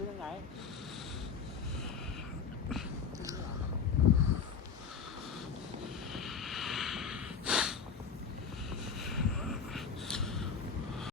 cứ này